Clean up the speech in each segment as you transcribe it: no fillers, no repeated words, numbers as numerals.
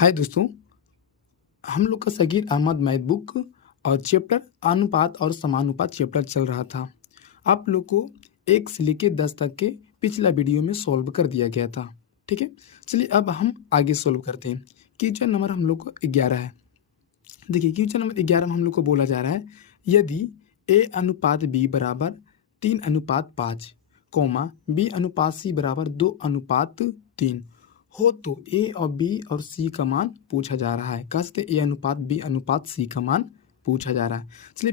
हाय दोस्तों, हम लोग का सगीर अहमद मैथ बुक और चैप्टर अनुपात और समानुपात चैप्टर चल रहा था। आप लोग को 1 से लेके 10 तक के पिछला वीडियो में सॉल्व कर दिया गया था। ठीक है, चलिए अब हम आगे सॉल्व करते हैं। क्वेश्चन नंबर हम लोग को 11 है। देखिए क्वेश्चन नंबर 11 में हम लोग को बोला जा रहा है, यदि a अनुपात b बराबर 3 अनुपात 5 कॉमा b अनुपात c बराबर 2 अनुपात 3 हो तो a और b और c का मान पूछा जा रहा है। कैसे a अनुपात b अनुपात c का मान पूछा जा रहा है। चलिए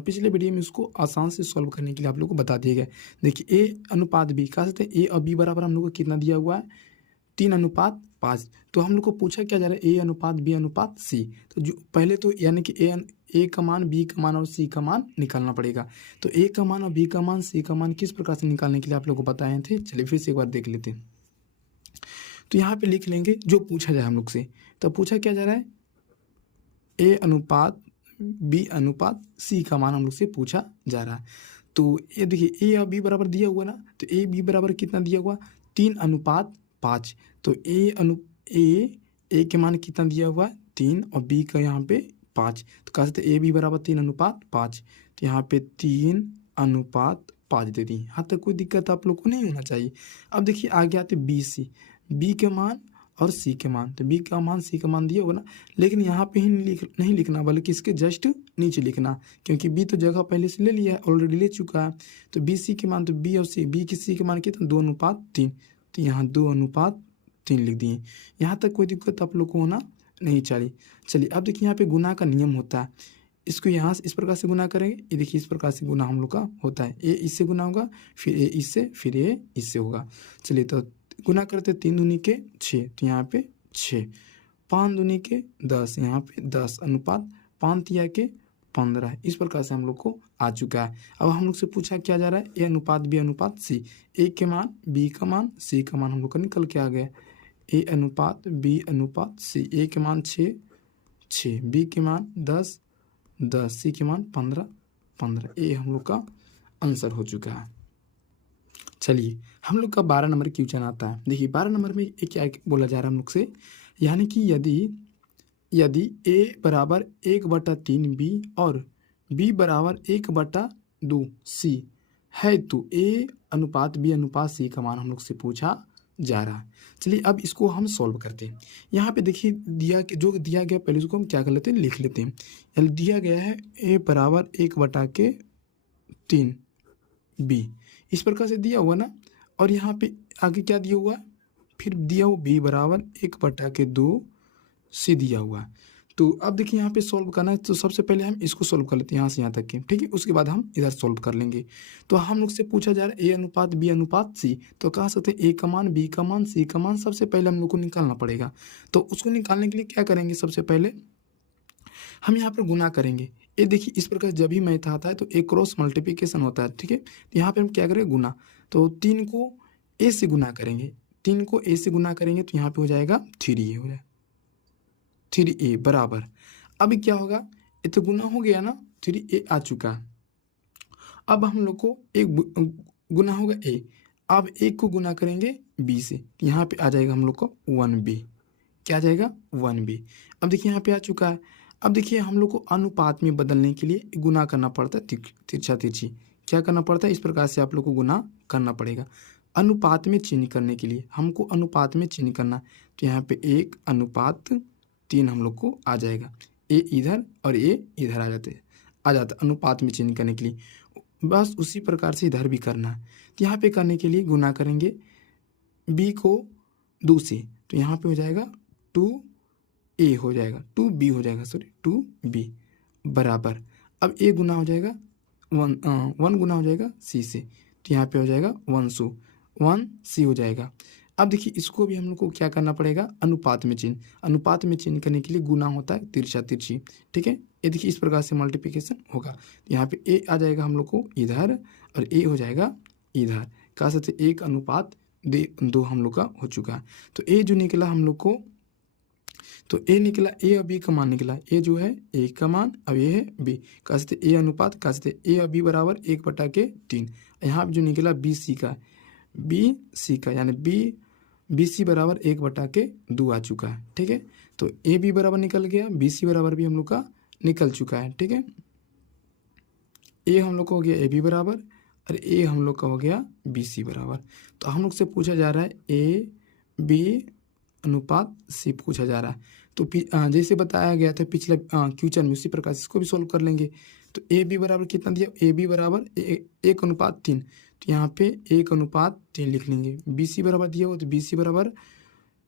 पिछले वीडियो में इसको आसान से सॉल्व करने के लिए आप लोग को बता दिया गया। देखिए a अनुपात b, कैसे a और b बराबर हम लोग को कितना दिया हुआ है 3 अनुपात 5। तो हम लोग को पूछा क्या जा रहा है a अनुपात b अनुपात c। तो जो पहले तो यानी कि a का मान, b का मान और c का मान निकालना पड़ेगा। तो a का मान और b का मान, c का मान किस प्रकार से निकालने के लिए आप लोग को बताए थे। चलिए फिर से एक बार देख लेते हैं। तो यहाँ पे लिख लेंगे जो पूछा जाए हम लोग से। तो पूछा क्या जा रहा है a अनुपात b अनुपात c का मान हम लोग से पूछा जा रहा है। तो ये देखिए a और b बराबर दिया हुआ ना, तो a b बराबर कितना दिया हुआ 3 अनुपात 5। तो a के मान कितना दिया हुआ 3 और b का यहाँ पे 5। तो कह सकते a b बराबर 3 अनुपात 5। तो यहाँ पे 3 अनुपात 5 दे दी। यहाँ तक कोई दिक्कत आप लोग को नहीं होना चाहिए। अब देखिए आगे आते b के मान और c के मान। तो b का मान c का मान दिया होगा ना, लेकिन यहाँ पे ही नहीं लिखना बल्कि इसके जस्ट नीचे लिखना, क्योंकि b तो जगह पहले से ले लिया है, ऑलरेडी ले चुका है। तो b c के मान, तो b और c, b की c के मान कितना 2 अनुपात 3। तो यहाँ 2 अनुपात 3 लिख दिए। यहाँ तक कोई दिक्कत आप लोग को होना नहीं चाहिए। चलिए अब देखिए यहाँ पे गुना का नियम होता है। इसको यहाँ से इस प्रकार से गुना करेंगे, ये देखिए इस प्रकार से गुना हम लोग का होता है। a इससे गुना होगा, फिर a इससे, फिर a इससे होगा। चलिए तो गुना करते 3 दूनी के 6, तो यहाँ पे 6, 5 दूनी के 10, यहाँ पे 10 अनुपात 5 तिया के 15। इस प्रकार से हम लोग को आ चुका है। अब हम लोग से पूछा क्या जा रहा है a अनुपात b अनुपात c। a के मान, b का मान, c का मान हम लोग का निकल के आ गया। a अनुपात b अनुपात c, a के मान 6, b के मान 10, c के मान 15। ये हम लोग का आंसर हो चुका है। चलिए हम लोग का 12 नंबर क्वेश्चन आता है। देखिए 12 नंबर में क्या बोला जा रहा है हम लोग से, यानी कि यदि a बराबर 1/3 b और b बराबर 1/2 c है तो a अनुपात b अनुपात c का मान हम लोग से पूछा जा रहा है। चलिए अब इसको हम सॉल्व करते हैं। यहाँ पे देखिए जो दिया गया पहले उसको हम क्या कर लेते हैं, लिख लेते हैं। यानी दिया गया है a बराबर 1/3 b, इस प्रकार से दिया हुआ ना, और यहाँ पे आगे क्या दिया हुआ, फिर दिया हुआ b बराबर 1/2 c दिया हुआ। तो अब देखिए यहाँ पे सॉल्व करना है, तो सबसे पहले हम इसको सॉल्व कर लेते हैं यहाँ से यहाँ तक के, ठीक है। उसके बाद हम इधर सॉल्व कर लेंगे। तो हम लोग से पूछा जा रहा है a अनुपात b अनुपात c। तो कह सकते हैं a का मान, b का मान, c का मान सबसे पहले हम लोग को निकालना पड़ेगा। तो उसको निकालने के लिए क्या करेंगे, सबसे पहले हम यहाँ पर गुना करेंगे। ये देखिए इस प्रकार जब भी मैथ आता है तो एक क्रॉस मल्टीप्लिकेशन होता है, ठीक है। तो यहाँ पे हम क्या करेंगे, गुना। तो 3 को a से गुना करेंगे, 3 को a से गुना करेंगे तो यहाँ पे हो जाएगा 3a, हो जाएगा 3a बराबर। अब क्या होगा, ये तो गुना हो गया ना, 3a आ चुका है। अब हम लोग को एक गुना होगा a, अब 1 को गुना करेंगे b से, यहाँ पे आ जाएगा हम लोग को 1b। क्या आ जाएगा 1b। अब देखिए यहाँ पे आ चुका है। अब देखिए हम लोग को अनुपात में बदलने के लिए गुना करना पड़ता है, तिरछा तिरछी क्या करना पड़ता है, इस प्रकार से आप लोग को गुना करना पड़ेगा। अनुपात में चिन्ह करने के लिए हमको अनुपात में चिन्ह करना, तो यहाँ पे 1 अनुपात 3 हम लोग को आ जाएगा। a इधर और a इधर आ जाता अनुपात में चिन्ह करने के लिए। बस उसी प्रकार से इधर भी करना है। तो यहाँ पे करने के लिए गुना करेंगे b को 2 से, तो यहाँ पे हो जाएगा 2a हो जाएगा, 2b हो जाएगा, सॉरी 2b बराबर। अब a गुना हो जाएगा 1 गुना हो जाएगा c से, तो यहाँ पे हो जाएगा 1c हो जाएगा। अब देखिए इसको भी हम लोग को क्या करना पड़ेगा, अनुपात में चिन्ह। अनुपात में चिन्ह करने के लिए गुना होता है तिरछा तिरछी, ठीक है। ये देखिए इस प्रकार से मल्टीप्लिकेशन होगा। यहाँ पे a आ जाएगा हम लोग को इधर और a हो जाएगा इधर। कह सकते 1 अनुपात 2 हम लोग का हो चुका है। तो a जो निकला हम लोग को, तो a निकला, a और b का मान निकला। a जो है a का मान, अब ये है b। कह सकते a अनुपात, कह सकते a और b बराबर 1/3। यहाँ जो निकला b c का, यानी बी सी बराबर 1/2 आ चुका है। ठीक है, तो ए बी बराबर निकल गया, बी सी बराबर भी हम लोग का निकल चुका है। ठीक है, ए हम लोग का हो गया ए बी बराबर और ए हम लोग का हो गया बी सी बराबर। तो हम लोग से पूछा जा रहा है ए बी अनुपात सी पूछा जा रहा है। तो जैसे बताया गया था पिछले क्वेश्चन में, उसी प्रकार से इसको भी सोल्व कर लेंगे। तो ए बी बराबर कितना दिया, ए बी बराबर 1:3, तो यहाँ पे 1:3 लिख लेंगे। बी सी बराबर दिया हो तो बी सी बराबर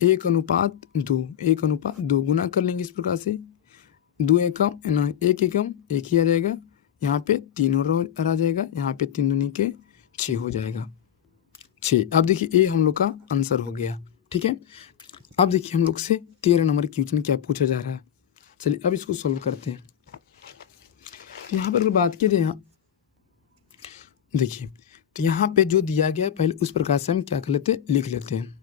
1:2, 1:2 गुना कर लेंगे इस प्रकार से। 2 एकम ना, 1 एकम 1 ही आ जाएगा, यहाँ पे 3 और आ जाएगा, यहाँ पे 3 दूनी के 6 हो जाएगा, 6। अब देखिए ए हम लोग का आंसर हो गया। ठीक है, अब देखिए हम लोग से 13 नंबर क्वेश्चन क्या पूछा जा रहा है। चलिए अब इसको सॉल्व करते हैं। तो यहाँ पर अगर बात की जाए, यहाँ देखिए, तो यहाँ पे जो दिया गया है पहले उस प्रकार से हम क्या कर लेते हैं, लिख लेते हैं।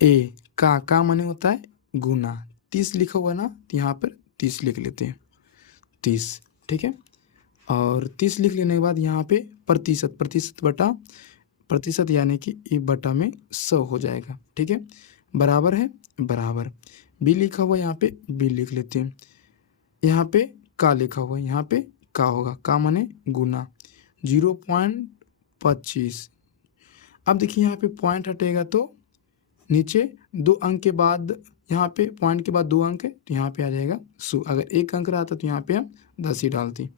ए का माने होता है गुना, 30 लिखा हुआ ना, तो यहाँ पर 30 लिख लेते हैं, 30। ठीक है, और 30 लिख लेने के बाद यहाँ पे प्रतिशत, प्रतिशत यानी कि ए बटा में 100 हो जाएगा। ठीक है, बराबर है बराबर, बी लिखा हुआ यहाँ पे बी लिख लेते हैं। यहाँ पे का लिखा हुआ है, यहाँ पे का होगा, का माने गुना 0.25। अब देखिए यहाँ पे पॉइंट हटेगा तो नीचे 2 अंक के बाद, यहाँ पे पॉइंट के बाद 2 अंक है तो यहाँ पे आ जाएगा 100। अगर 1 अंक रहा था तो यहाँ पे हम 10 ही डालते।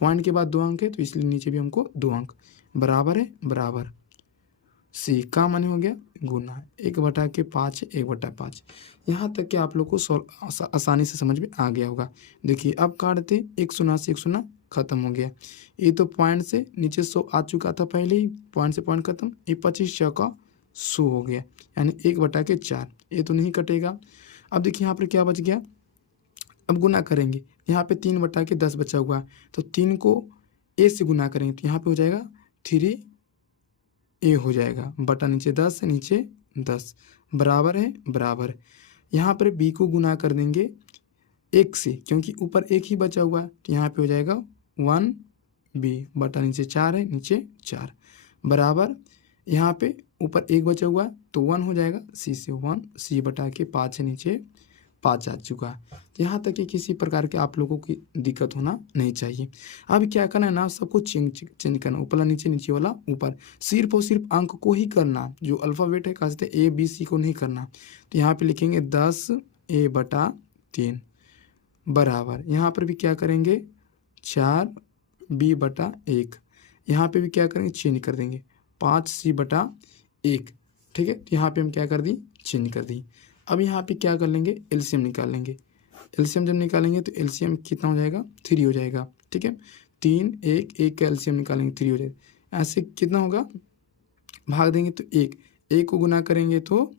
पॉइंट के बाद 2 अंक है तो इसलिए नीचे भी हमको 2 अंक, बराबर है बराबर, सी का माने हो गया गुना 1/5, 1/5। यहाँ तक कि आप लोग को आसानी से समझ में आ गया होगा। देखिए अब काटते, 1 शून्य से 1 शून्य खत्म हो गया। ये तो पॉइंट से नीचे 100 आ चुका था पहले ही, पॉइंट से पॉइंट खत्म। ये 25 चौका 100 हो गया, यानी 1/4, ये तो नहीं कटेगा। अब देखिए यहाँ पर क्या बच गया, अब गुना करेंगे, यहाँ पे 3/10 बचा हुआ है, तो 3 को ए से गुना करेंगे तो यहाँ पे हो जाएगा 3a हो जाएगा, बटा नीचे 10 नीचे 10, बराबर है बराबर। यहाँ पर b को गुना कर देंगे 1 से, क्योंकि ऊपर 1 ही बचा हुआ है, तो यहाँ पे हो जाएगा 1b, बटा नीचे 4 है नीचे 4, बराबर। यहाँ पे ऊपर 1 बचा हुआ है तो 1 हो जाएगा, सी से 1, सी बटा के 5 है नीचे 5 आ चुका है। यहाँ तक कि किसी प्रकार के आप लोगों की दिक्कत होना नहीं चाहिए। अब क्या करना है ना, सबको चेंज करना, ऊपर वाला नीचे, नीचे वाला ऊपर, सिर्फ और सिर्फ अंक को ही करना, जो अल्फ़ाबेट है कहते हैं ए बी सी को नहीं करना। तो यहाँ पे लिखेंगे 10a/3 बराबर, यहाँ पर भी क्या करेंगे 4b/1, यहाँ पे भी क्या करेंगे चेंज कर देंगे 5c/1। ठीक है, तो यहाँ पे हम क्या कर दी, चेंज कर दी। अब यहाँ पे क्या कर लेंगे, एलसीएम निकाल लेंगे। एलसीएम जब निकालेंगे तो एलसीएम कितना हो जाएगा, 3 हो जाएगा। ठीक है, 3 1 का एलसीएम निकालेंगे 3 हो जाएगा। ऐसे कितना होगा, भाग देंगे तो 1 को गुना करेंगे तो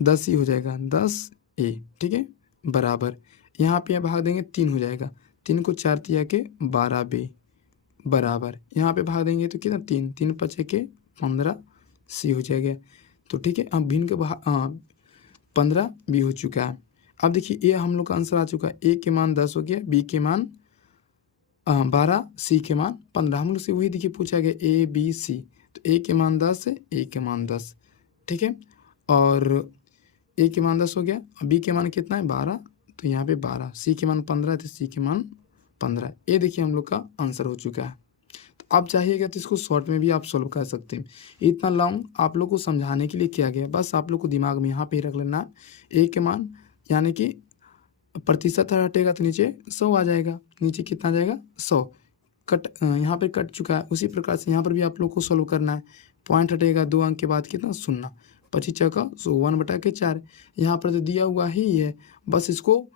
10 ही हो जाएगा, 10a। ठीक है, बराबर, यहाँ पे भाग देंगे 3 हो जाएगा, 3 को 4 तिया के 12b, बराबर। यहाँ पे भाग देंगे तो कितना, 3 5 के 15c हो जाएगा। तो ठीक है, अब भिन्न के 15 भी हो चुका है। अब देखिए ये हम लोग का आंसर आ चुका है, ए के मान 10 हो गया, बी के मान 12, सी के मान 15। हम लोग से वही देखिए पूछा गया ए बी सी, तो ए के मान 10 है, ए के मान 10। ठीक है, और ए के मान 10 हो गया, बी के मान कितना है 12, तो यहाँ पे 12, सी के मान 15 है तो सी के मान 15। ये देखिए हम लोग का आंसर हो चुका है। आप चाहिएगा तो इसको शॉर्ट में भी आप सॉल्व कर सकते हैं। इतना लॉन्ग आप लोग को समझाने के लिए किया गया, बस आप लोग को दिमाग में यहाँ पे रख लेना, ए के मान यानी कि प्रतिशत हटेगा तो नीचे 100 आ जाएगा, नीचे कितना आ जाएगा 100, कट यहाँ पे कट चुका है। उसी प्रकार से यहाँ पर भी आप लोग को सॉल्व करना है। पॉइंट हटेगा 2 अंक के बाद कितना 0, 25 चौका 100, 1/4। यहाँ पर तो दिया हुआ ही है, बस इसको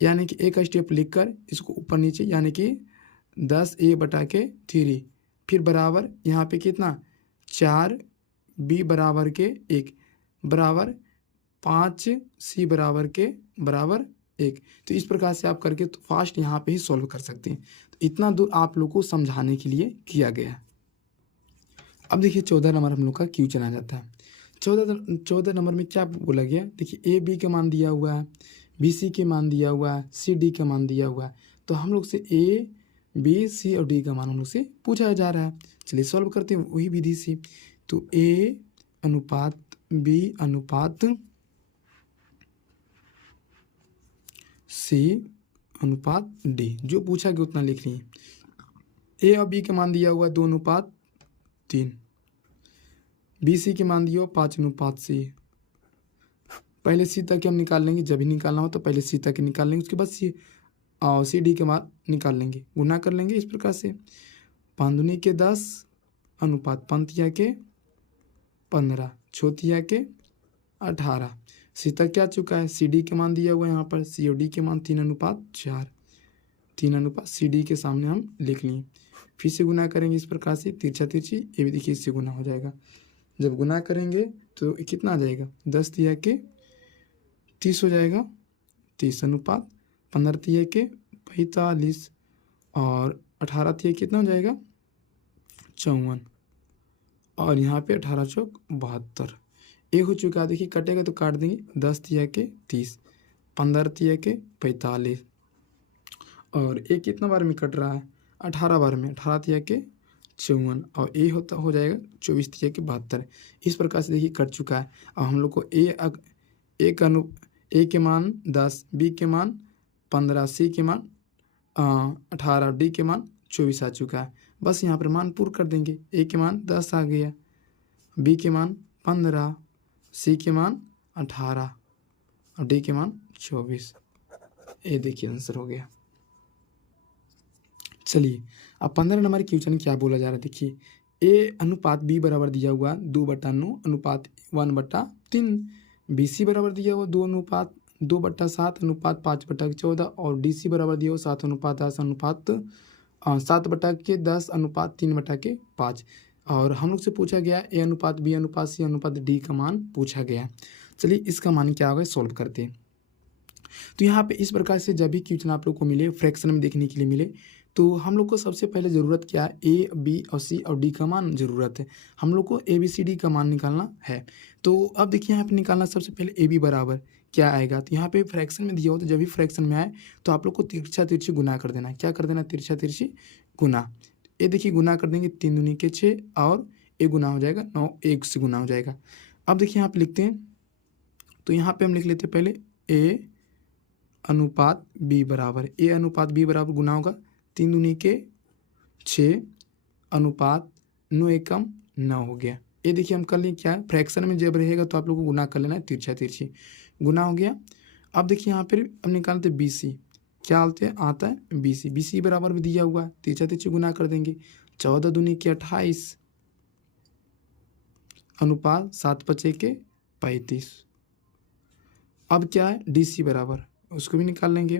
यानी कि एक स्टेप लिख कर इसको ऊपर नीचे यानी कि 10a/3, फिर बराबर यहाँ पे कितना 4b बराबर के 1 बराबर 5c बराबर के बराबर 1। तो इस प्रकार से आप करके तो फास्ट यहाँ पे ही सॉल्व कर सकते हैं। तो इतना दूर आप लोग को समझाने के लिए किया गया। अब देखिए 14 नंबर हम लोग का क्यों चला जाता है। 14 नंबर में क्या बोला गया, देखिए ए बी का मान दिया हुआ है, बी सी के मान दिया हुआ है, सी डी का मान दिया हुआ है। तो हम लोग से ए बी, सी और डी का मान हम लोग से पूछा जा रहा है। चलिए सॉल्व करते हैं वही विधि से। तो ए अनुपात बी अनुपात सी अनुपात डी, जो पूछा गया उतना लिख लिए। ए और बी का मान दिया हुआ 2:3, बी सी के मान दिया 5:C। पहले सी तक हम निकाल लेंगे, जब भी निकालना हो तो पहले सी तक निकाल लेंगे, उसके बाद सी डी के मान निकाल लेंगे, गुना कर लेंगे इस प्रकार से। 5 के 10 अनुपात 5 के 15, 6 के 18। सी तक क्या चुका है, सी डी के मान दिया हुआ है यहाँ पर, सी और डी के मान 3:4, 3 सी डी के सामने हम लिख लिए। फिर से गुना करेंगे इस प्रकार से, तिरछा तिरछी, ये भी देखिए इससे गुना हो जाएगा। जब गुना करेंगे तो कितना आ जाएगा, 10 के 30 हो जाएगा, 30:15 के 45 और 18 कितना हो जाएगा 54, और यहाँ पे 18 चौक 72। एक हो चुका है, देखिए कटेगा तो काट देंगे, 10 के 30, 15 के 45 और एक कितना बार में कट रहा है 18 बार में, 18 के 54 और ए होता हो जाएगा 24 के 72। इस प्रकार से देखिए कट चुका है। अब हम लोग को ए के मान 10, बी के मान 15, सी के मान 18, डी के मान 24 आ चुका है। बस यहाँ पर मान पूर्ण कर देंगे। ए के मान 10 आ गया, बी के मान 15, सी के मान 18 और डी के मान 24। ये देखिए आंसर हो गया। चलिए अब 15 नंबर क्वेश्चन क्या बोला जा रहा है, देखिए ए अनुपात बी बराबर दिया हुआ 2/9 अनुपात 1/3, बी सी बराबर दिया हुआ 2/7 अनुपात 5/14 और डी सी बराबर दिया हुआ 7:10 अनुपात 7/10 अनुपात 3/5। और हम लोग से पूछा गया ए अनुपात बी अनुपात सी अनुपात डी का मान पूछा गया। चलिए इसका मान क्या होगा सॉल्व करते हैं। तो यहाँ पे इस प्रकार से जब भी क्वेश्चन आप लोग को मिले फ्रैक्शन में देखने के लिए मिले, तो हम लोग को सबसे पहले ज़रूरत क्या है, ए बी और सी और डी का मान ज़रूरत है। हम लोग को ए बी सी डी का मान निकालना है। तो अब देखिए यहाँ पे निकालना, सबसे पहले ए बी बराबर क्या आएगा, तो यहाँ पे फ्रैक्शन में दिया हो तो जब भी फ्रैक्शन में आए तो आप लोग को तिरछा तिरछी गुना कर देना है। क्या कर देना, तिरछा तिरछी गुना। ये देखिए गुना कर देंगे, 3 दूनी के 6 और ए गुना हो जाएगा 9, 1 से गुना हो जाएगा। अब देखिए यहाँ पे लिखते हैं, तो यहाँ पे हम लिख लेते हैं पहले ए अनुपात बी बराबर, ए अनुपात बी बराबर गुना होगा 3 दूनी के 6 अनुपात 9 एकम 9 हो गया। ये देखिए हम कर लें क्या है, फ्रैक्शन में जब रहेगा तो आप लोगों को गुना कर लेना है, तिरछा तिरछी गुना हो गया। अब देखिए यहाँ पर हम निकालते बी सी, क्या आता है बी सी, बी सी बराबर भी दिया हुआ है, तिरछा तिरछी गुना कर देंगे, 14 दूनी के 28 अनुपात 7/5 के 35। अब क्या है डी सी बराबर, उसको भी निकाल लेंगे,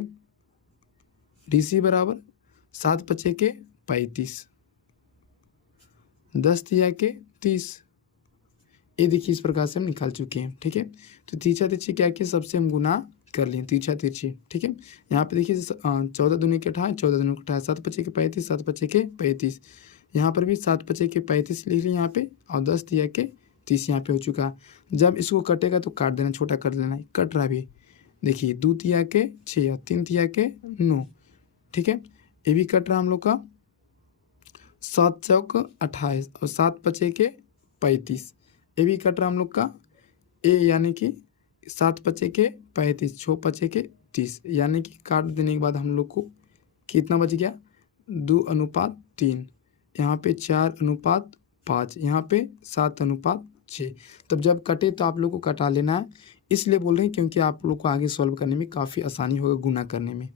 डी सी बराबर 7/5 के 35, 10 के 30। ये देखिए इस प्रकार से हम निकाल चुके हैं, ठीक है। तो तिरछा तिरछी क्या किया, सबसे हम गुना कर लिए तिरछा तिरछी, ठीक है। यहाँ पे देखिए 14 दूनी के 28, 14 दूनी के 28, 7/5 के 35, 7/5 के 35। यहाँ पर भी 7/5 के 35 लिख लिए यहाँ पे, और 10 के 30 यहाँ पे हो चुका है। जब इसको कटेगा तो काट देना, छोटा कर देना, कट रहा भी देखिए, 2 के 6 और 3 के 9, ठीक है। ये भी कट रहा हम लोग का 7 चौक 28 और 7/5 के 35। ये भी कट रहा हम लोग का ए, यानी कि 7/5 के 35, 6/5 के 30, यानी कि काट देने के बाद हम लोग को कितना बच गया, 2:3, यहाँ पे 4:5, यहाँ पे 7:6। तब जब कटे तो आप लोग को कटा लेना है, इसलिए बोल रहे हैं क्योंकि आप लोग को आगे सॉल्व करने में काफ़ी आसानी होगा गुना करने में।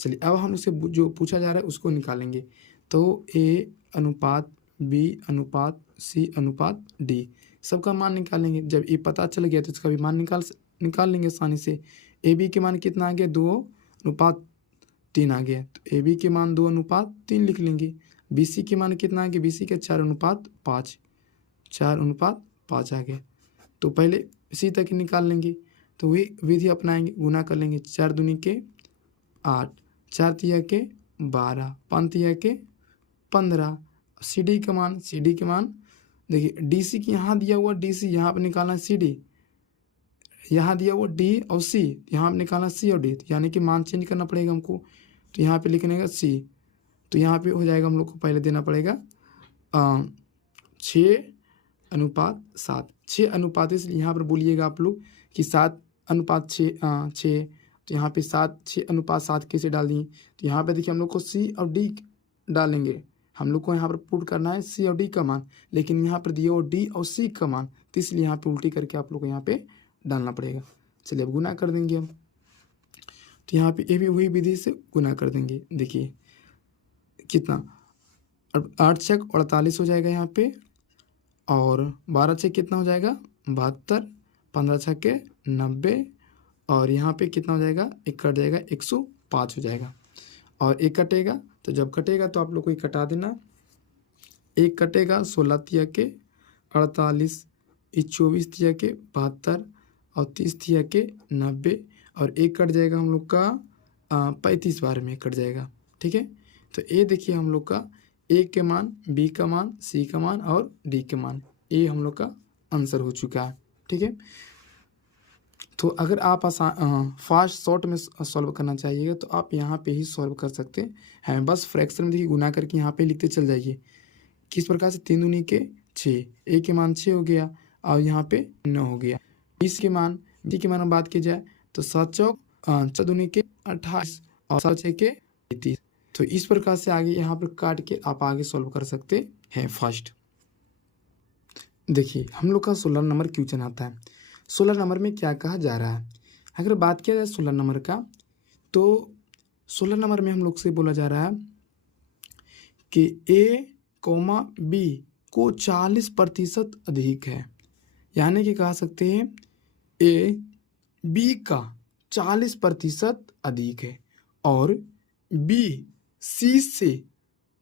चलिए अब हम उससे जो पूछा जा रहा है उसको निकालेंगे। तो ए अनुपात बी अनुपात सी अनुपात डी सबका मान निकालेंगे। जब ये पता चल गया तो इसका भी मान निकाल लेंगे आसानी से। ए बी के मान कितना आ गया, 2:3 आ गया, तो ए बी के मान 2:3 लिख लेंगे। बी सी के मान कितना आ गया, बी सी के 4:5, 4:5 आ गया। तो पहले सी तक निकाल लेंगे, तो वही विधि अपनाएंगे, गुना कर लेंगे, 4 दूनी के 8, 4 के 12, 5 के 15। सी डी का मान देखिए, डी सी की यहाँ दिया हुआ डी सी, यहाँ पर निकालना सी डी, यहाँ दिया हुआ डी और सी, यहाँ पर निकालना सी और डी, यानी कि मान चेंज करना पड़ेगा हमको। तो यहाँ पे लिखने का सी, तो यहाँ पे हो जाएगा हम लोग को पहले देना पड़ेगा 6:7। 6 अनुपात, इसलिए यहाँ पर बोलिएगा आप लोग कि 7:6। तो यहाँ पे 6:7 कैसे डाल दिए, तो यहाँ पे देखिए हम लोग को सी और डी डालेंगे। हम लोग को यहाँ पर पुट करना है सी और डी का मान, लेकिन यहाँ पर दिया वो डी और सी का मान, तो इसलिए यहाँ पे उल्टी करके आप लोग को यहाँ पे डालना पड़ेगा। चलिए अब गुना कर देंगे हम। तो यहाँ पे ये भी वही विधि से गुना कर देंगे। देखिए कितना, 8×6 = 48 हो जाएगा यहाँ पे, और 12×6 कितना हो जाएगा 72, 15×6 90, और यहाँ पे कितना हो जाएगा, एक कट जाएगा 105 हो जाएगा। और एक कटेगा, तो जब कटेगा तो आप लोग को एक कटा देना। एक कटेगा 16×3 = 48, 24×3 = 72, और 30×3 = 90, और एक कट जाएगा हम लोग का 35 बार में कट जाएगा। ठीक है, तो ये देखिए हम लोग का ए के मान, बी का मान, सी का मान और डी के मान, ये हम लोग का आंसर हो चुका है। ठीक है, तो अगर आप फास्ट शॉर्ट में सॉल्व करना चाहिएगा तो आप यहाँ पे ही सॉल्व कर सकते हैं। बस फ्रैक्शन में देखिए गुना करके यहाँ पे लिखते चल जाइए। किस प्रकार से, 3 दूनी के 6, ए के मान 6 हो गया और यहाँ पे 9 हो गया। बी के मान में बात की जाए तो 7×4 4 दूनी के 28 और 7×6 के 33। तो इस प्रकार से आगे यहाँ पर काट के आप आगे सॉल्व कर सकते हैं फास्ट। देखिए हम लोग का 16 नंबर क्वेश्चन आता है। 16 नंबर में क्या कहा जा रहा है, अगर बात किया जाए 16 नंबर का, तो 16 नंबर में हम लोग से बोला जा रहा है कि ए, बी को 40% अधिक है। यानी कि कह सकते हैं ए बी का 40% अधिक है और बी सी से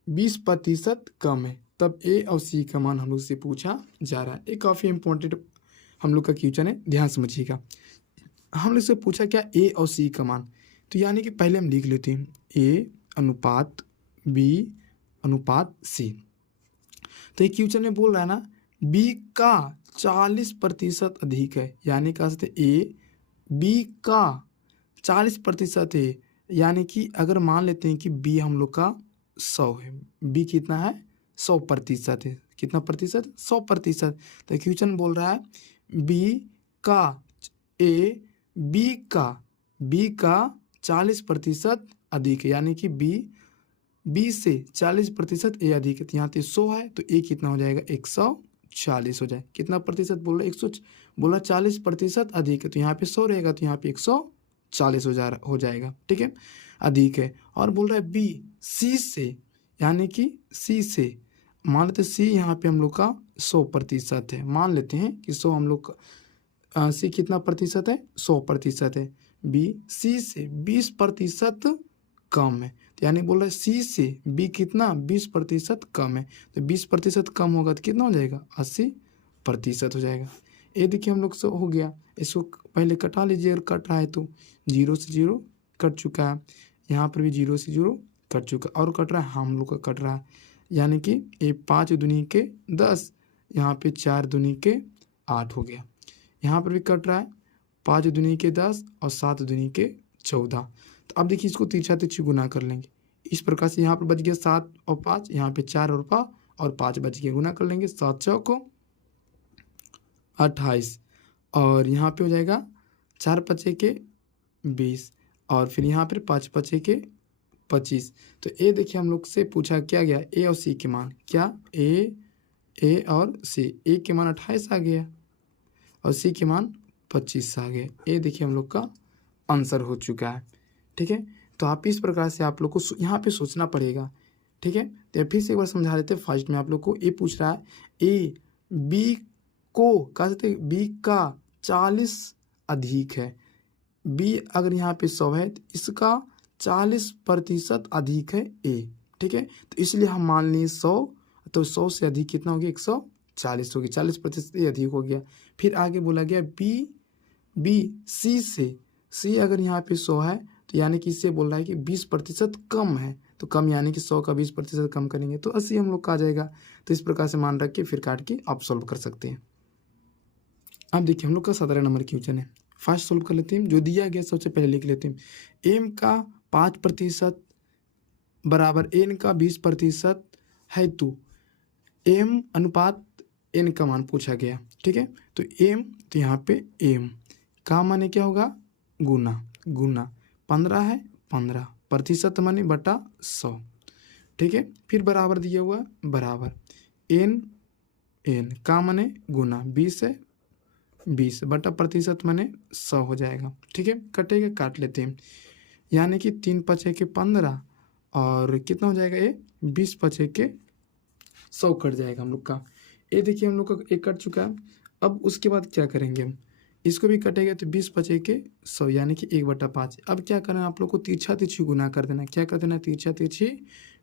20% कम है, तब ए और सी का मान हम लोग से पूछा जा रहा है। ये काफ़ी इंपॉर्टेंट हम लोग का क्वेश्चन है, ध्यान समझिएगा। हम लोग से पूछा क्या, ए और सी का मान, तो यानी कि पहले हम लिख लेते हैं ए अनुपात बी अनुपात सी। तो ये क्वेश्चन में बोल रहा है ना बी का 40% अधिक है, यानी कह सकते ए बी का 40% है। यानी कि अगर मान लेते हैं कि बी हम लोग का 100 है, बी कितना है 100% है। कितना प्रतिशत, 100%। तो क्वेश्चन बोल रहा है बी का ए बी का 40% अधिक है, यानी कि बी से 40% ए अधिक है। तो यहाँ पे 100 है तो ए कितना हो जाएगा 140 हो जाए। कितना प्रतिशत बोल रहे, 100 बोला 40% अधिक है, तो यहाँ पे 100 रहेगा तो यहाँ पे 140 हो जाएगा। ठीक है, अधिक है। और बोल रहा है बी सी से, यानी कि सी से मान लेते सी यहाँ पे हम लोग का 100% है, मान लेते हैं कि 100 हम लोग का सी कितना प्रतिशत है 100% है। बी सी से 20% कम है, तो यानी बोल रहा है सी से बी कितना 20% कम है, तो 20% कम होगा तो कितना हो जाएगा 80% हो जाएगा। ये देखिए हम लोग से हो गया, इसको पहले कटा लीजिए, और कट रहा है तो 0 से 0 कट चुका है, यहाँ पर भी 0 से 0 कट चुका, और कट रहा है हम लोग का कट रहा है, यानी कि ये 5 दूनी के 10, यहाँ पे 4 दूनी के 8 हो गया। यहाँ पर भी कट रहा है 5 दूनी के 10 और 7 दूनी के 14। तो अब देखिए इसको तिरछा तिरछी गुना कर लेंगे। इस प्रकार से यहाँ पर बच गया 7 और 5, यहाँ पे 4 और 5 बच गया, गुना कर लेंगे 7×4 को 28, और यहाँ पे हो जाएगा 4×5 के 20, और फिर यहाँ पर 5×5 के 25। तो ए देखिए हम लोग से पूछा क्या गया, ए और सी के मान, क्या ए और सी, ए के मान 28 आ गया और सी के मान 25 आ गए। ये देखिए हम लोग का आंसर हो चुका है। ठीक है, तो आप इस प्रकार से आप लोग को यहाँ पे सोचना पड़ेगा। ठीक है, तो फिर से एक बार समझा देते हैं। फर्स्ट में आप लोग को ये पूछ रहा है ए बी को कह सकते बी का 40 अधिक है, बी अगर यहाँ पे 100 है तो इसका 40% अधिक है ए। ठीक है, तो इसलिए हम मान लिए 100, तो 100 से अधिक कितना हो गया 140 हो गया, 40% अधिक हो गया। फिर आगे बोला गया बी सी से, सी अगर यहाँ पे 100 है तो यानी कि इससे बोल रहा है कि 20% कम है, तो कम यानी कि 100 का 20% कम करेंगे तो 80 हम लोग का आ जाएगा। तो इस प्रकार से मान रख के फिर काट के आप सॉल्व कर सकते हैं। अब देखिए हम लोग का 17 नंबर क्वेश्चन है, फास्ट सॉल्व कर लेते हैं। जो दिया गया सबसे पहले लिख लेते हैं। एम का 5% बराबर एन का 20% है तो एम अनुपात एन का मान पूछा गया। ठीक है, तो एम, तो यहाँ पे एम का माने क्या होगा, गुना। गुना 15 है, 15 प्रतिशत माने बटा 100। ठीक है, फिर बराबर दिया हुआ बराबर एन, एन का माने गुना 20 है, 20 बटा प्रतिशत माने 100 हो जाएगा। ठीक है, कटेगा, काट लेते हैं, यानी कि 3 पचे के 15 और कितना हो जाएगा ये 20 पचे के 100 कट जाएगा हम लोग का। ये देखिए हम लोग का एक कट चुका है। अब उसके बाद क्या करेंगे हम, इसको भी कटेगा तो 20 पचे के 100 यानी कि 1/5। अब क्या करना है आप लोग को, तिरछा तिरछी गुना कर देना। क्या कर देना, तिरछा तिरछी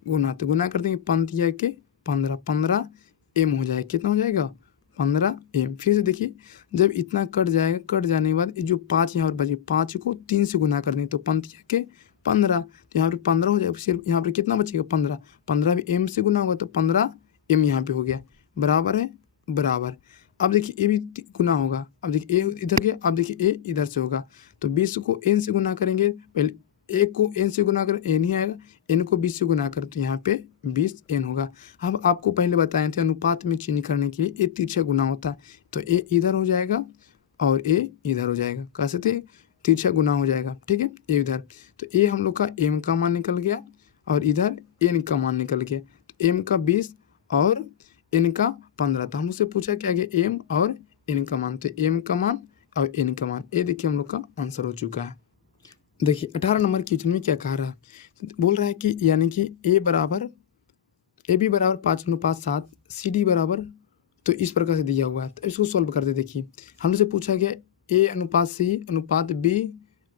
गुना। तो गुना कर देंगे 5 के 15, 15 एम हो जाएगा। कितना हो जाएगा, 15 एम। फिर से देखिए जब इतना कट जाएगा, कट जाने के बाद ये जो 5 यहाँ पर बचे, 5 को 3 से गुना कर देंगे तो 5 के 15, तो यहाँ पर 15 हो जाएगा। फिर यहाँ पर कितना बचेगा, 15, 15 भी एम से गुना होगा तो 15 एम यहाँ पे हो गया, बराबर है बराबर। अब देखिए ए भी गुना होगा, अब देखिए ए इधर गया, अब देखिए ए इधर से होगा, तो 20 को एन से गुना करेंगे, पहले ए को एन से गुना करें एन ही आएगा, एन को 20 से गुना करें तो यहाँ पे 20 एन होगा। अब आपको पहले बताए थे अनुपात में चीनी करने के लिए ए तिरछा गुना होता है, तो ए इधर हो जाएगा और ए इधर हो जाएगा, कैसे थे तिरछा गुना हो जाएगा। ठीक है, ए इधर, तो ए हम लोग का एम का मान निकल गया और इधर एन का मान निकल गया, तो एम का 20 और एन का 15। तो हम उससे पूछा क्या गया, एम और एन का मान, तो एम का मान और एन का मान। ये देखिए हम लोग का आंसर हो चुका है। देखिए 18 नंबर क्वेश्चन में क्या कह रहा है, बोल रहा है कि यानी कि ए बी बराबर 5:7, सी डी बराबर, तो इस प्रकार से दिया हुआ है। तो इसको सॉल्व करते देखिए, हमसे पूछा गया ए अनुपात सी अनुपात बी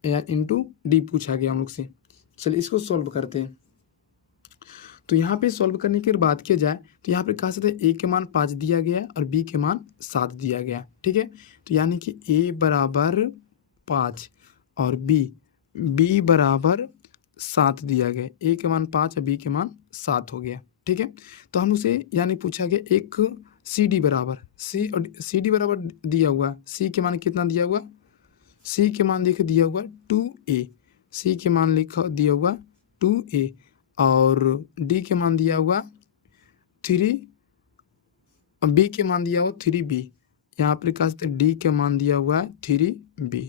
या इंटू डी पूछा गया हम लोग से। चलिए इसको सॉल्व करते हैं। तो यहाँ पे सॉल्व करने की बात किया जाए तो यहाँ पे कहा सकते हैं ए के मान 5 दिया गया है और बी के मान 7 दिया गया है। ठीक है, तो यानी कि ए बराबर 5 और बी बराबर 7 दिया गया, ए के मान 5 और बी के मान 7 हो गया। ठीक है, तो हम उसे यानी पूछा गया एक सी डी बराबर दिया हुआ, सी के मान कितना दिया हुआ, सी के मान देखिए दिया हुआ 2a, सी के मान लिखा दिया हुआ 2a और डी के मान दिया हुआ 3, बी के मान दिया हुआ 3b। यहाँ पर कहा सकते डी के मान दिया हुआ है 3b।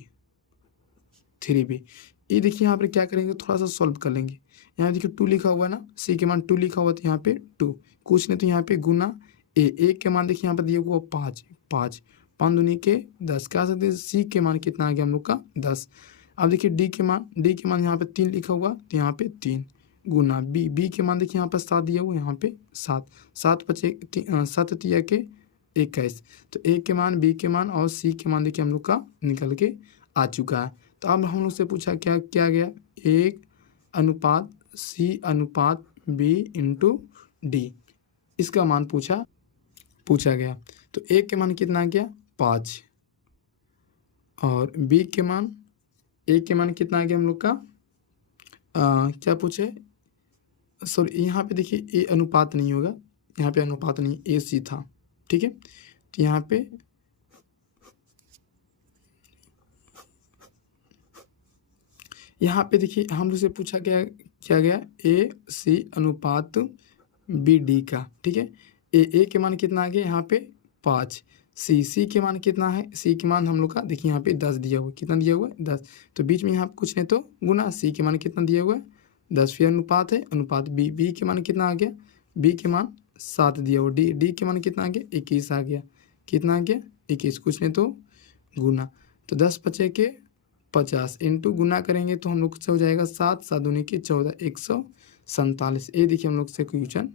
ये देखिए यहाँ पर क्या करेंगे, थोड़ा सा सॉल्व कर लेंगे। यहाँ देखिए 2 लिखा हुआ है ना, सी के मान 2 लिखा हुआ तो यहाँ पे 2, कुछ नहीं तो यहाँ पे गुना ए के मान देखिए यहाँ पर दिया हुआ 5, 5 दूनी के 10, कह सकते हैं सी के मान कितना आ गया हम लोग का 10। अब देखिए डी के मान यहाँ पे 3 लिखा हुआ तो यहाँ पे 3 गुना बी के मान देखिए यहाँ पर 7 दिया हुआ, यहाँ पे 7 बचे 7 तिया के 21, तो ए के मान बी के मान और सी के मान देखिए हम लोग का निकल के आ चुका है। तो अब हम लोग से पूछा क्या गया, 1 अनुपात सी अनुपात बी इंटू डी, इसका मान पूछा गया। तो ए के मान कितना आ गया 5 और बी के मान ए के मान कितना आ गया हम लोग का क्या पूछे, सॉरी यहाँ पे देखिए ए अनुपात नहीं होगा, यहाँ पे अनुपात नहीं, ए सी था। ठीक है, तो यहाँ पे देखिए हम लोग से पूछा क्या गया ए सी अनुपात बी डी का। ठीक है, ए के मान कितना आ गया यहाँ पे 5, सी के मान कितना है, सी के मान हम लोग का देखिए यहाँ पे 10 दिया हुआ, कितना दिया हुआ है 10, तो बीच में यहाँ पे कुछ नहीं तो गुना, सी के मान कितना दिया हुआ है 10, फिर अनुपात है अनुपात बी के मान कितना आ गया, बी के मान 7 दिया हुआ, डी के मान कितना आ गया 21 आ गया, कितना आ गया 21, कुछ नहीं तो गुना, तो 10 बचे के 50 इंटू गुना करेंगे तो हम लोग से हो जाएगा 7, 7 दूनी की 14, 147। ये देखिए हम लोग से क्वेश्चन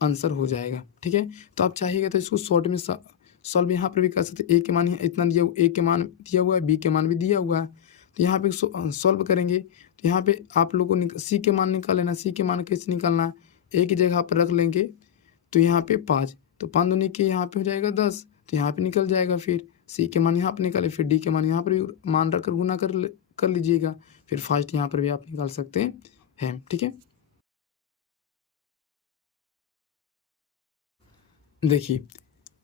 आंसर हो जाएगा। ठीक है, तो आप चाहिएगा तो इसको शॉर्ट में सॉल्व यहाँ पर भी कर सकते हैं। ए के मान इतना दिया हुआ, ए के मान दिया हुआ है, बी के मान भी दिया हुआ है, तो यहाँ पे सॉल्व करेंगे तो यहाँ पे आप लोगों को सी के मान निकाल लेना। सी के मान कैसे निकालना है, ए की जगह पर रख लेंगे तो यहाँ पे 5, तो 5 दूनी के यहाँ पे हो जाएगा 10, तो यहाँ पे निकल जाएगा, फिर सी के मान यहाँ पर निकाले, फिर डी के मान यहाँ पर भी मान रख कर गुना कर लीजिएगा, फिर फास्ट यहाँ पर भी आप निकाल सकते हैं। ठीक है, देखिए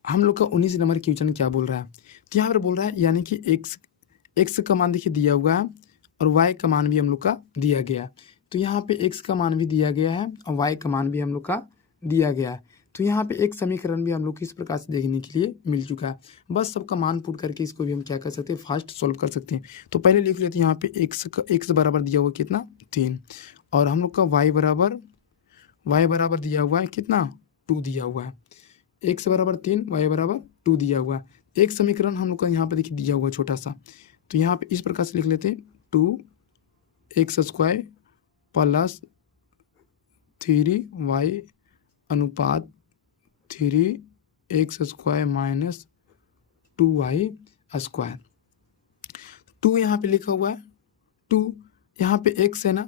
हम लोग का 19 नंबर क्वेश्चन क्या बोल रहा है, तो यहाँ पर बोल रहा है यानी कि एक्स का मान देखिए दिया हुआ है और वाई का मान भी हम लोग का दिया गया। तो यहाँ पे x का मान भी दिया गया है और y का मान भी हम लोग का दिया गया है। तो यहाँ पे एक समीकरण भी हम लोग को इस प्रकार से देखने के लिए मिल चुका है। बस सबका मान पुट करके इसको भी हम क्या कर सकते हैं, फास्ट सॉल्व कर सकते हैं। तो पहले लिख लेते हैं यहाँ पे x बराबर दिया हुआ कितना 3 और हम लोग का y बराबर दिया हुआ है कितना 2 दिया हुआ है। x बराबर 3 y बराबर 2 दिया हुआ है। एक समीकरण हम लोग का यहाँ पर देखिए दिया हुआ छोटा सा, तो यहाँ पे इस प्रकार से लिख लेते हैं 2x² प्लस 3y अनुपात 3x² माइनस 2y²। 2 यहाँ पे लिखा हुआ है, 2 यहाँ पे x है ना,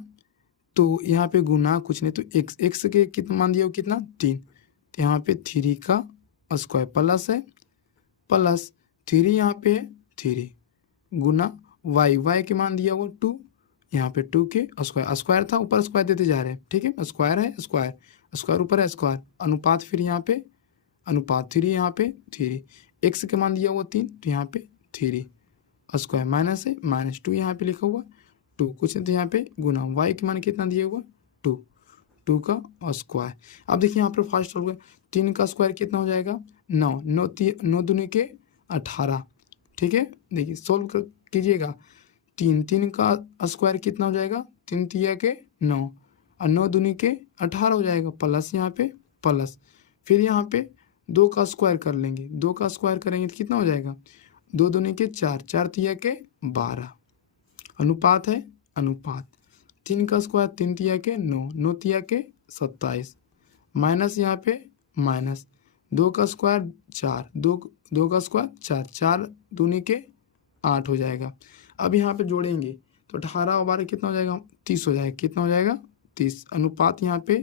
तो यहाँ पे गुना कुछ नहीं, तो x के कितना मान दिया हो कितना 3, तो यहाँ पे 3 का स्क्वायर प्लस है प्लस 3 यहाँ पे है 3 गुना y के मान दिया हुआ 2, यहाँ पे 2 के स्क्वायर था, ऊपर स्क्वायर देते जा रहे हैं, ठीक है, स्क्वायर है स्क्वायर ऊपर है स्क्वायर अनुपात, फिर यहाँ पे अनुपात 3 यहाँ पे 3 x के मान दिया हुआ 3, तो यहाँ पे 3 स्क्वायर माइनस है माइनस 2 यहाँ पे लिखा हुआ 2 कुछ नहीं, तो यहाँ पे गुना y के मान कितना दिया हुआ 2 का स्क्वायर। अब देखिए यहाँ पर फास्ट सॉल्व कर, 3 का स्क्वायर कितना हो जाएगा 9 दूनी के 18, ठीक है। देखिए सॉल्व कर कीजिएगा, 3 का स्क्वायर कितना हो जाएगा 3 तिया के 9 और 9 दूनी के 18 हो जाएगा, प्लस यहाँ पे प्लस, फिर यहाँ पे 2 का स्क्वायर कर लेंगे, 2 का स्क्वायर करेंगे तो कितना हो जाएगा 2 दूनी के 4 तिया के 12 अनुपात है अनुपात, 3 का स्क्वायर 3 तिया के 9 तिया के 27 माइनस यहाँ पे माइनस 2 का स्क्वायर 4 2 का स्क्वायर 4 दूनी के 8 हो जाएगा। अब यहाँ पे जोड़ेंगे तो 18 और 12 कितना हो जाएगा 30 हो जाएगा, कितना हो जाएगा 30 अनुपात, यहाँ पे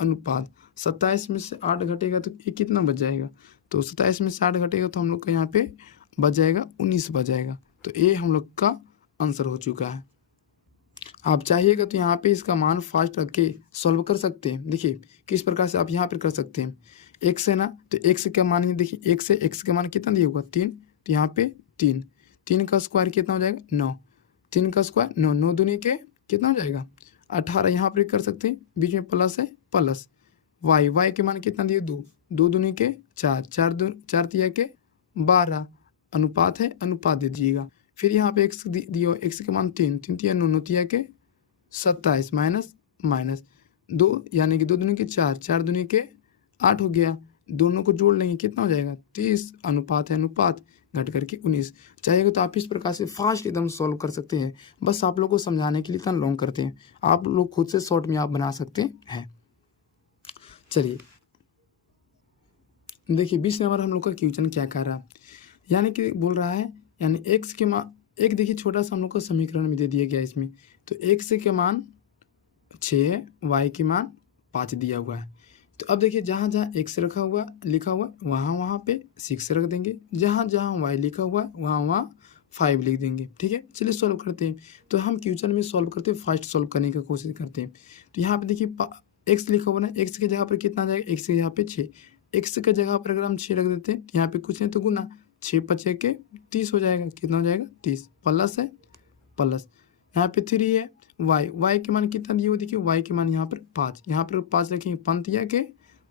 अनुपात 27 में से 8 घटेगा तो ये कितना बच जाएगा, तो 27 में से 8 घटेगा तो हम लोग का यहाँ पे बच जाएगा 19 बच जाएगा। तो ये हम लोग का आंसर हो चुका है। आप चाहिएगा तो यहाँ पे इसका मान फास्ट रख के सॉल्व कर सकते हैं। देखिए किस प्रकार से आप यहाँ पर कर सकते हैं, x है ना, तो x का मान देखिए x है, x का मान कितना दिया होगा 3, तो यहाँ पे 3 का स्क्वायर कितना हो जाएगा 9, 3 का स्क्वायर 9 दूनी के कितना हो जाएगा 18, यहाँ पर कर सकते हैं, बीच में प्लस है प्लस y के मान कितना दिए 2 दूनी के 4 तिया के 12 अनुपात है अनुपात दे दीजिएगा, फिर यहाँ पे x दिया हो, x के मान 3 तिया 9 तिया के 27 माइनस 2 यानी कि 2 दूनी के 4 दूनी के 8 हो गया, दोनों को जोड़ लेंगे कितना हो जाएगा 30 अनुपात है अनुपात घट करके 19। चाहेगा तो आप इस प्रकार से फास्ट एकदम सॉल्व कर सकते हैं, बस आप लोगों को समझाने के लिए इतना लॉन्ग करते हैं, आप लोग खुद से शॉर्ट में आप बना सकते हैं। चलिए देखिए 20 नंबर हम लोग का क्वेश्चन क्या कर रहा है, यानी कि बोल रहा है यानी x के मान एक देखिए छोटा सा हम लोग को समीकरण में दे दिया गया इसमें, तो x के मान 6 y के मान 5 दिया हुआ है। तो अब देखिए जहाँ जहाँ x लिखा हुआ वहाँ पे 6 रख देंगे, जहाँ जहाँ y लिखा हुआ वहाँ 5 लिख देंगे, ठीक है। चलिए सॉल्व करते हैं। तो हम क्वेश्चन में सॉल्व करते हैं, फास्ट सॉल्व करने की कोशिश करते हैं। तो यहाँ पे देखिए x लिखा हुआ ना, x की जगह पर कितना आ जाएगा, x की जगह पे 6, x की जगह पर अगर हम 6 रख देते हैं यहाँ पे कुछ नहीं तो गुना 6 5 के 30 हो जाएगा, कितना हो जाएगा 30 प्लस है प्लस यहाँ पे 3 है, y के मान कितना दिए हुए देखिए, y के मान यहाँ पर 5, यहाँ पर 5 रखेंगे 5 तिया के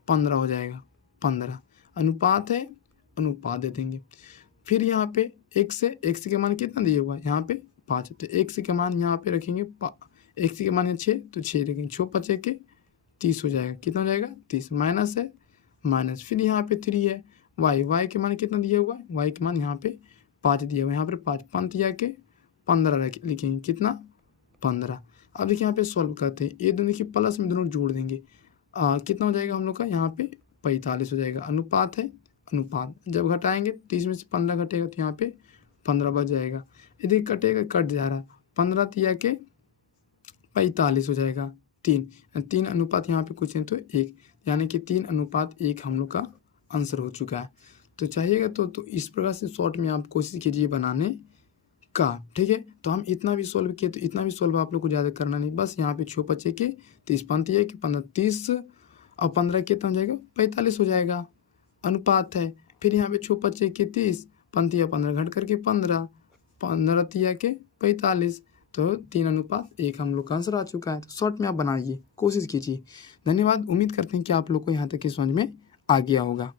15 हो जाएगा 15 अनुपात है अनुपात दे देंगे, फिर यहाँ पे x के मान कितना दिए हुआ है यहाँ पे 5, तो x के मान यहाँ पे रखेंगे x के मान है 6 तो 6 रखेंगे 6 5 के 30 हो जाएगा, कितना हो जाएगा 30 माइनस है माइनस, फिर यहाँ पे 3 है, y के मान कितना दिया हुआ है, y के मान यहाँ पे 5 दिया हुआ है, यहाँ पर 5 तिया के 15 लिखेंगे कितना 15। अब देखिए यहाँ पे सॉल्व करते हैं, ये दोनों देखिए प्लस में दोनों जोड़ देंगे, कितना हो जाएगा हम लोग का यहाँ पे 45 हो जाएगा, अनुपात है अनुपात, जब घटाएंगे 30 में से 15 घटेगा तो यहाँ पे 15 बच जाएगा, यदि कटेगा कट जा रहा 15 तिया के 45 हो जाएगा, 3 अनुपात यहाँ पे कुछ नहीं तो 1, यानी कि 3 अनुपात 1 हम लोग का आंसर हो चुका है। तो चाहिएगा तो इस प्रकार से शॉर्ट में आप कोशिश कीजिए बनाने का, ठीक है। तो हम इतना भी सॉल्व किए, तो इतना भी सॉल्व आप लोग को ज़्यादा करना नहीं, बस यहाँ पे 6 5 के 30 5 है कि 15 30 और 15 कितना हो जाएगा 45 हो जाएगा, अनुपात है, फिर यहाँ पे 6 5 के 30 15 घट करके 15 तिया के 45, तो 3:1 हम लोग का आंसर आ चुका है। तो शॉर्ट में आप बनाइए, कोशिश कीजिए। धन्यवाद। उम्मीद करते हैं कि आप लोग को यहाँ तक की समझ में आ गया होगा।